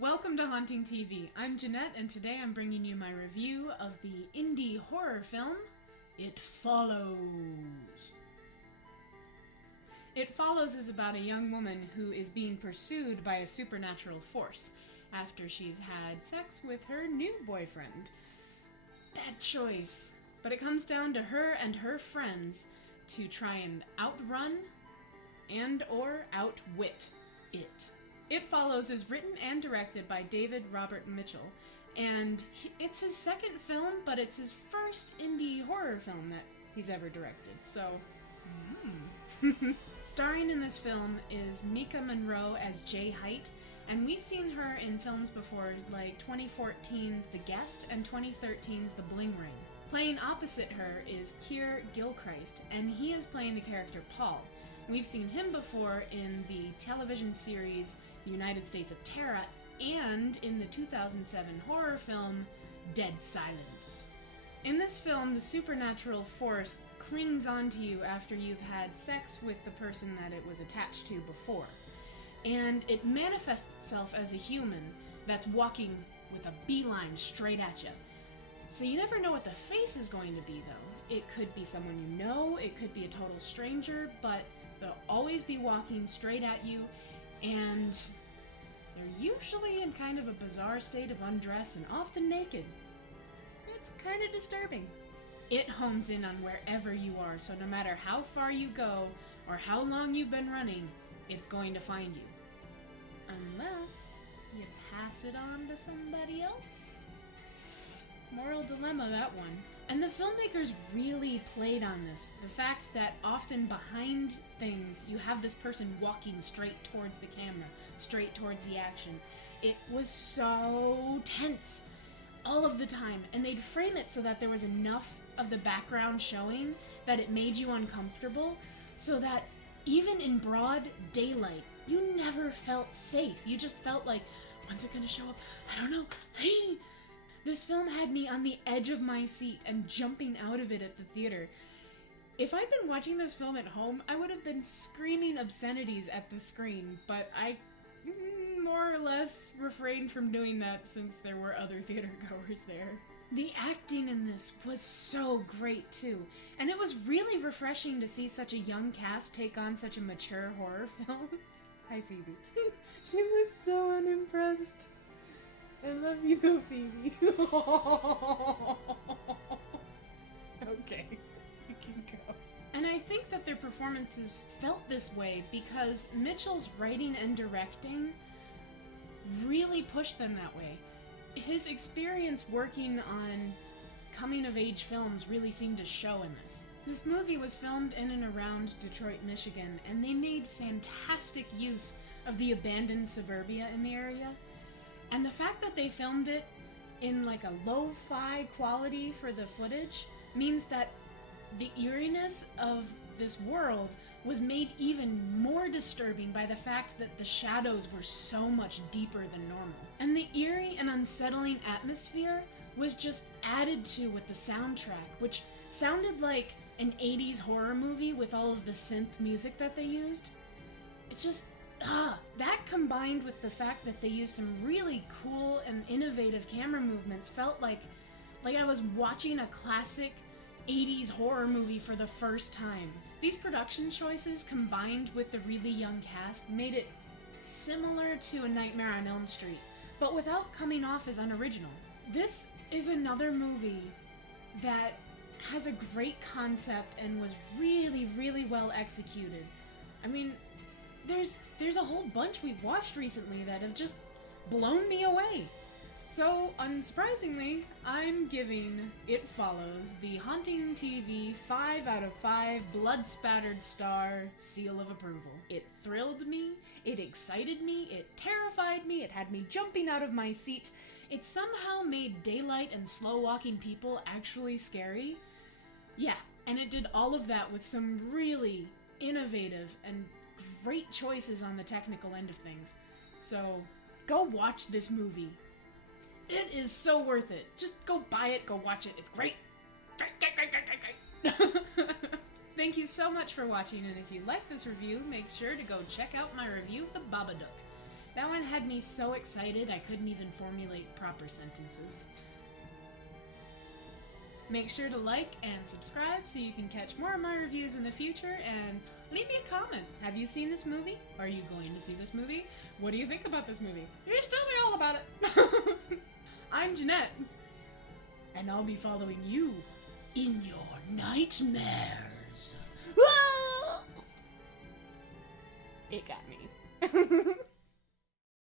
Welcome to Haunting TV. I'm Jeanette, and today I'm bringing you my review of the indie horror film, It Follows. It Follows is about a young woman who is being pursued by a supernatural force after she's had sex with her new boyfriend. Bad choice, but it comes down to her and her friends to try and outrun and or outwit it. It Follows is written and directed by David Robert Mitchell, and it's his second film, but it's his first indie horror film that he's ever directed, so... Starring in this film is Mika Monroe as Jay Height, and we've seen her in films before, like 2014's The Guest and 2013's The Bling Ring. Playing opposite her is Keir Gilchrist, and he is playing the character Paul. We've seen him before in the television series The United States of Terror and in the 2007 horror film Dead Silence. In this film, the supernatural force clings onto you after you've had sex with the person that it was attached to before. And it manifests itself as a human that's walking with a beeline straight at you. So you never know what the face is going to be, though. It could be someone you know, it could be a total stranger, but they'll always be walking straight at you, and they're usually in kind of a bizarre state of undress and often naked. It's kind of disturbing. It hones in on wherever you are, so no matter how far you go or how long you've been running, it's going to find you. Unless you pass it on to somebody else. Moral dilemma, that one. And the filmmakers really played on this. The fact that often behind things, you have this person walking straight towards the camera, straight towards the action. It was so tense all of the time, and they'd frame it so that there was enough of the background showing that it made you uncomfortable, so that even in broad daylight, you never felt safe. You just felt like, when's it gonna show up? I don't know. Hey! This film had me on the edge of my seat and jumping out of it at the theater. If I'd been watching this film at home, I would have been screaming obscenities at the screen, but I more or less refrained from doing that since there were other theater goers there. The acting in this was so great too, and it was really refreshing to see such a young cast take on such a mature horror film. Hi, Phoebe. She looks so unimpressed. I love you though, Phoebe. Okay, you can go. And I think that their performances felt this way because Mitchell's writing and directing really pushed them that way. His experience working on coming-of-age films really seemed to show in this. This movie was filmed in and around Detroit, Michigan, and they made fantastic use of the abandoned suburbia in the area. And the fact that they filmed it in like a lo-fi quality for the footage means that the eeriness of this world was made even more disturbing by the fact that the shadows were so much deeper than normal. And the eerie and unsettling atmosphere was just added to with the soundtrack, which sounded like an 80s horror movie with all of the synth music that they used. It's just... that combined with the fact that they used some really cool and innovative camera movements felt like I was watching a classic 80s horror movie for the first time. These production choices combined with the really young cast made it similar to A Nightmare on Elm Street, but without coming off as unoriginal. This is another movie that has a great concept and was really, really well executed. I mean, there's a whole bunch we've watched recently that have just blown me away. So, unsurprisingly, I'm giving It Follows the Haunting TV 5 out of 5 blood-spattered star seal of approval. It thrilled me, it excited me, it terrified me, it had me jumping out of my seat. It somehow made daylight and slow-walking people actually scary. Yeah, and it did all of that with some really innovative and great choices on the technical end of things. So, go watch this movie. It is so worth it. Just go buy it, go watch it. It's great. Thank you so much for watching, and if you like this review, make sure to go check out my review of The Babadook. That one had me so excited I couldn't even formulate proper sentences. Make sure to like and subscribe so you can catch more of my reviews in the future, and leave me a comment. Have you seen this movie? Are you going to see this movie? What do you think about this movie? Just tell me all about it. I'm Jeanette, and I'll be following you in your nightmares. It got me.